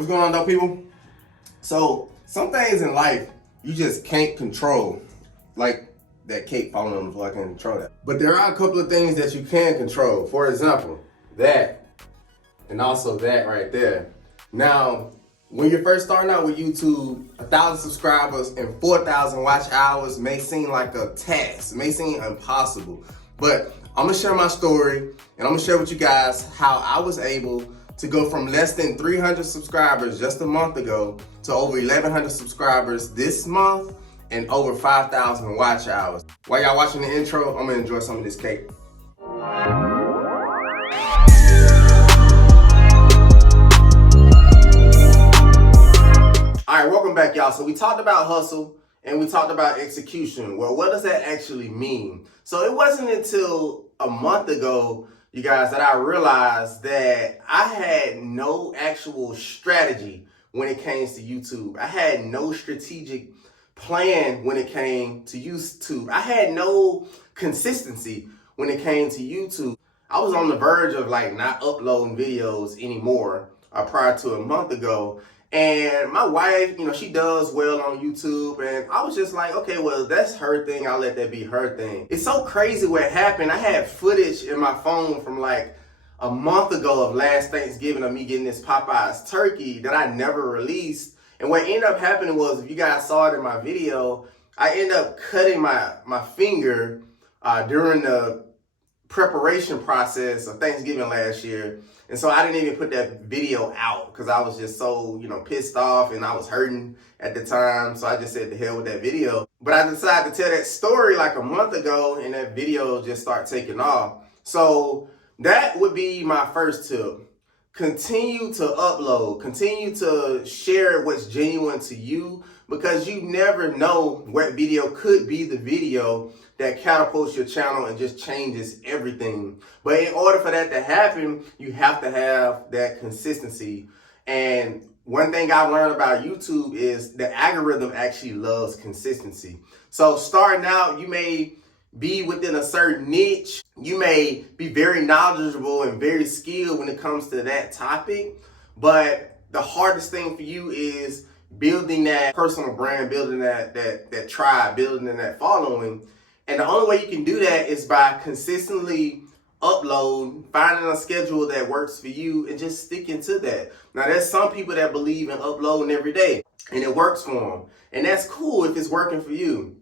What's going on, though, people? So, some things in life you just can't control. Like that cake falling on the floor, I can't control that. But there are a couple of things that you can control. For example, that and also that right there. Now, when you're first starting out with YouTube, 1,000 subscribers and 4,000 watch hours may seem like a task, may seem impossible. But I'm gonna share my story and I'm gonna share with you guys how I was able to go from less than 300 subscribers just a month ago to over 1,100 subscribers this month and over 5,000 watch hours. While y'all watching the intro, I'm gonna enjoy some of this cake. All right, welcome back, y'all. So we talked about hustle and we talked about execution. Well, what does that actually mean? So it wasn't until a month ago, you guys, that I realized that I had no actual strategy when it came to YouTube. I had no strategic plan when it came to YouTube. I had no consistency when it came to YouTube. I was on the verge of like not uploading videos anymore prior to a month ago. And my wife, she does well on YouTube. And I was just like, okay, well, that's her thing. I'll let that be her thing. It's so crazy what happened. I had footage in my phone from like a month ago of last Thanksgiving of me getting this Popeyes turkey that I never released. And what ended up happening was, if you guys saw it in my video, I ended up cutting my finger during the preparation process of Thanksgiving last year. And so I didn't even put that video out because I was just so, pissed off and I was hurting at the time. So I just said, the hell with that video. But I decided to tell that story like a month ago and that video just started taking off. So that would be my first tip. Continue to upload, continue to share what's genuine to you, because you never know what video could be the video that catapults your channel and just changes everything. But in order for that to happen, you have to have that consistency. And one thing I've learned about YouTube is the algorithm actually loves consistency. So starting out, you may be within a certain niche. You may be very knowledgeable and very skilled when it comes to that topic. But the hardest thing for you is building that personal brand, building that tribe, building that following. And the only way you can do that is by consistently upload, finding a schedule that works for you and just sticking to that. Now, there's some people that believe in uploading every day and it works for them. And that's cool if it's working for you.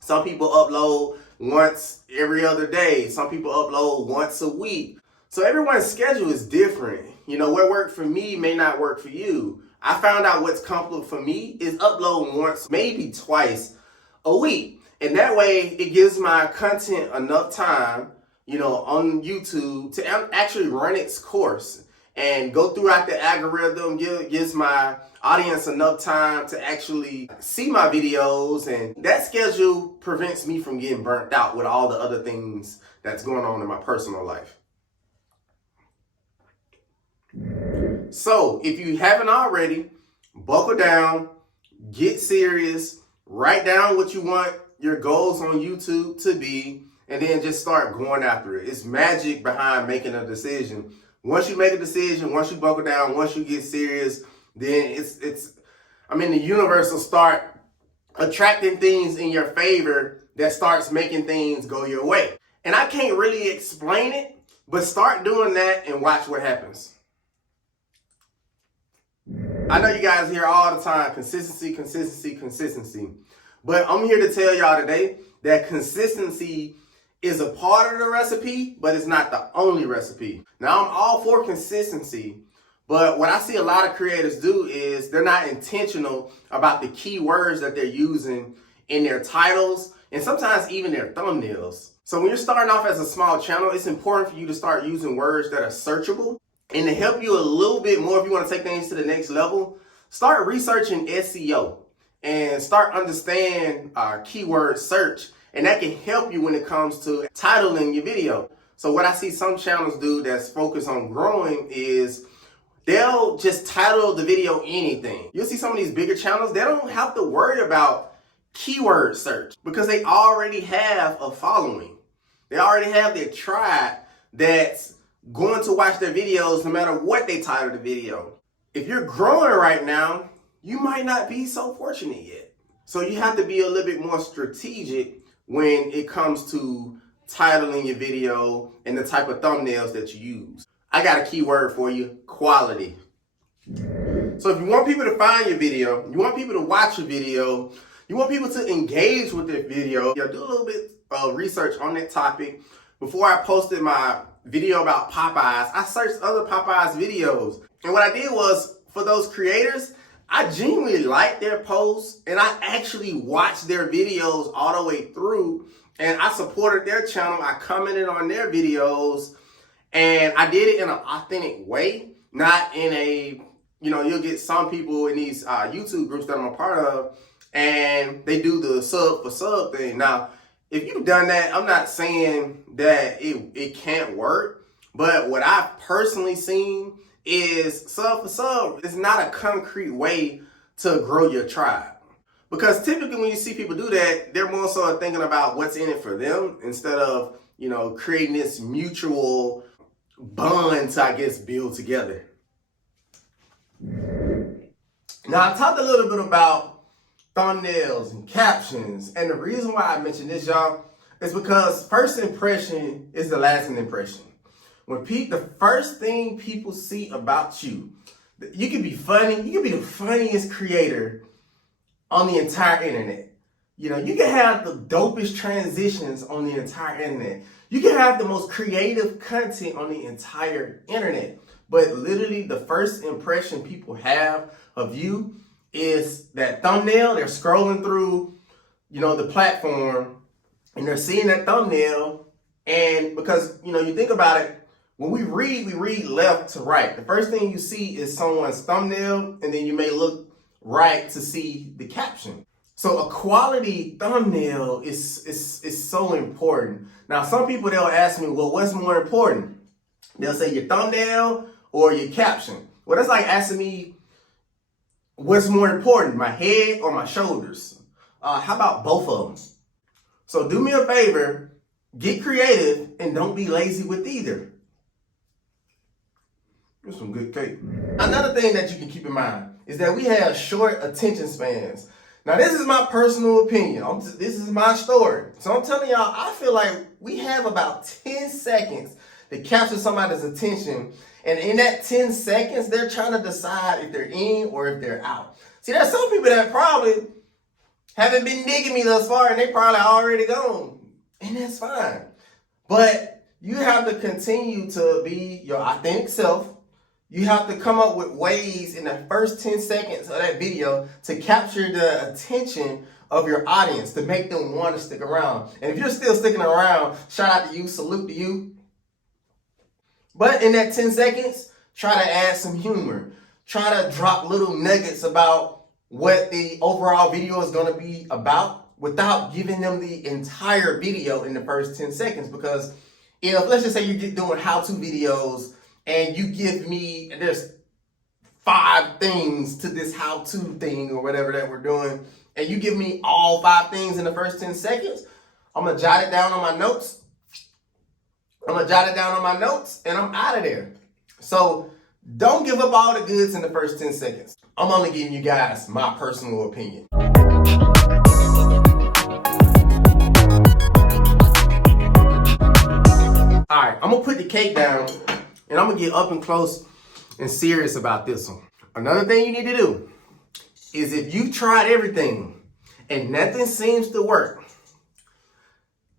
Some people upload once every other day. Some people upload once a week. So everyone's schedule is different. What worked for me may not work for you. I found out what's comfortable for me is uploading once, maybe twice a week. And that way it gives my content enough time, on YouTube to actually run its course and go throughout the algorithm, gives my audience enough time to actually see my videos. And that schedule prevents me from getting burnt out with all the other things that's going on in my personal life. So if you haven't already, buckle down, get serious, write down what you want your goals on YouTube to be, and then just start going after it. It's magic behind making a decision. Once you make a decision, once you buckle down, once you get serious, then the universe will start attracting things in your favor that starts making things go your way. And I can't really explain it, but start doing that and watch what happens. I know you guys hear all the time, consistency, consistency, consistency. But I'm here to tell y'all today that consistency is a part of the recipe, but it's not the only recipe. Now, I'm all for consistency, but what I see a lot of creators do is they're not intentional about the keywords that they're using in their titles and sometimes even their thumbnails. So when you're starting off as a small channel, it's important for you to start using words that are searchable. And to help you a little bit more, if you want to take things to the next level, start researching SEO and start understand keyword search. And that can help you when it comes to titling your video. So what I see some channels do that's focused on growing is they'll just title the video anything. You'll see some of these bigger channels, they don't have to worry about keyword search because they already have a following. They already have their tribe that's going to watch their videos no matter what they title the video. if you're growing right now, you might not be so fortunate yet. So you have to be a little bit more strategic when it comes to titling your video and the type of thumbnails that you use. I got a key word for you: quality. So if you want people to find your video, you want people to watch your video, you want people to engage with this video, do a little bit of research on that topic. Before I posted my video about Popeyes, I searched other Popeyes videos. And what I did was, for those creators, I genuinely liked their posts and I actually watched their videos all the way through, and I supported their channel. I commented on their videos, and I did it in an authentic way, not in a, you'll get some people in these YouTube groups that I'm a part of, and they do the sub for sub thing. Now, if you've done that, I'm not saying that it can't work, but what I've personally seen is sub for sub. It's not a concrete way to grow your tribe. Because typically when you see people do that, they're more so thinking about what's in it for them instead of, creating this mutual bond to, I guess, build together. Now, I talked a little bit about thumbnails and captions, and the reason why I mentioned this, y'all, is because first impression is the lasting impression. When the first thing people see about you, you can be funny, you can be the funniest creator on the entire internet. You can have the dopest transitions on the entire internet. You can have the most creative content on the entire internet. But literally the first impression people have of you is that thumbnail. They're scrolling through, the platform, and they're seeing that thumbnail. And because, you think about it, when we read left to right. The first thing you see is someone's thumbnail, and then you may look right to see the caption. So a quality thumbnail is so important. Now, some people, they'll ask me, well, what's more important? They'll say your thumbnail or your caption. Well, that's like asking me, what's more important, my head or my shoulders? How about both of them? So do me a favor, get creative, and don't be lazy with either. There's some good cake. Another thing that you can keep in mind is that we have short attention spans. Now, this is my personal opinion. This is my story. So I'm telling y'all, I feel like we have about 10 seconds to capture somebody's attention. And in that 10 seconds, they're trying to decide if they're in or if they're out. See, there's some people that probably haven't been digging me thus far, and they probably already gone. And that's fine. But you have to continue to be your authentic self. You have to come up with ways in the first 10 seconds of that video to capture the attention of your audience, to make them want to stick around. And if you're still sticking around, shout out to you, salute to you. But in that 10 seconds, try to add some humor. Try to drop little nuggets about what the overall video is going to be about without giving them the entire video in the first 10 seconds. Because if, let's just say you're doing how-to videos, and you give me, there's 5 things to this how-to thing or whatever that we're doing, and you give me all 5 things in the first 10 seconds, I'm going to jot it down on my notes. And I'm out of there. So don't give up all the goods in the first 10 seconds. I'm only giving you guys my personal opinion. All right, I'm going to put the cake down. And I'm going to get up and close and serious about this one. Another thing you need to do is, if you've tried everything and nothing seems to work,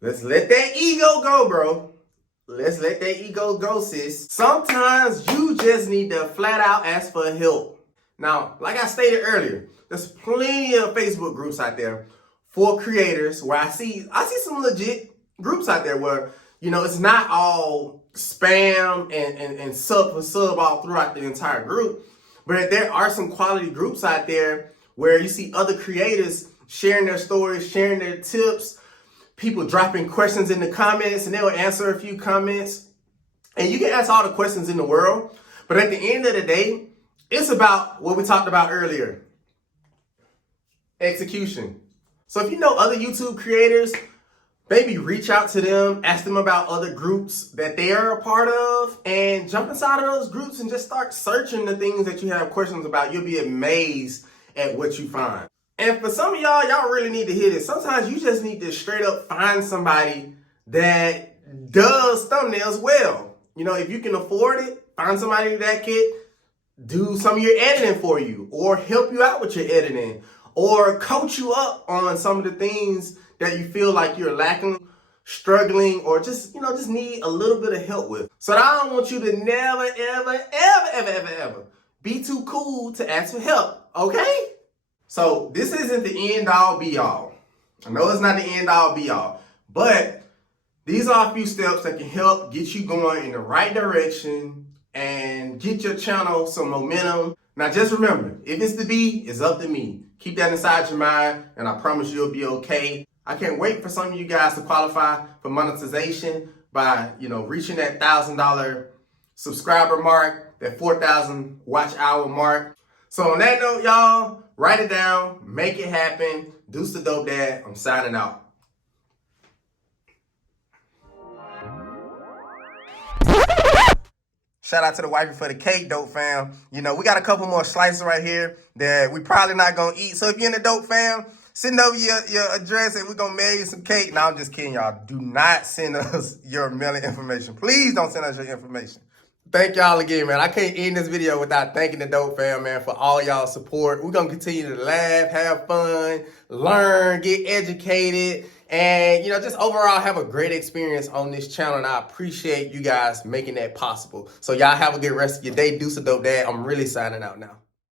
let's let that ego go, bro. Let's let that ego go, sis. Sometimes you just need to flat out ask for help. Now, like I stated earlier, there's plenty of Facebook groups out there for creators where I see some legit groups out there where, it's not all spam and sub for sub all throughout the entire group. But there are some quality groups out there where you see other creators sharing their stories, sharing their tips, people dropping questions in the comments, and they'll answer a few comments. And you can ask all the questions in the world, but at the end of the day, it's about what we talked about earlier: execution. So if you know other YouTube creators Maybe reach out to them, ask them about other groups that they are a part of, and jump inside of those groups and just start searching the things that you have questions about. You'll be amazed at what you find. And for some of y'all really need to hear this. Sometimes you just need to straight up find somebody that does thumbnails well. You know, if you can afford it, find somebody that could do some of your editing for you, or help you out with your editing, or coach you up on some of the things that you feel like you're lacking, struggling, or just need a little bit of help with. So I don't want you to never, ever be too cool to ask for help, okay? So this isn't the end all be all. I know it's not the end all be all, but these are a few steps that can help get you going in the right direction and get your channel some momentum. Now just remember, if it's to be, it's up to me. Keep that inside your mind, and I promise you'll be okay. I can't wait for some of you guys to qualify for monetization by, reaching that $1,000 subscriber mark, that 4,000 watch hour mark. So on that note, y'all, write it down, make it happen. Deuce the Dope Dad. I'm signing out. Shout out to the wifey for the cake, Dope fam. We got a couple more slices right here that we probably not gonna eat. So if you're in the Dope fam, send over your address and we're gonna mail you some cake. No, I'm just kidding, y'all. Do not send us your mailing information. Please don't send us your information. Thank y'all again, man. I can't end this video without thanking the Dope fam, man, for all y'all support. We're gonna continue to laugh, have fun, learn, get educated, and just overall have a great experience on this channel. And I appreciate you guys making that possible. So y'all have a good rest of your day. Deuce the Dope Dad. I'm really signing out now.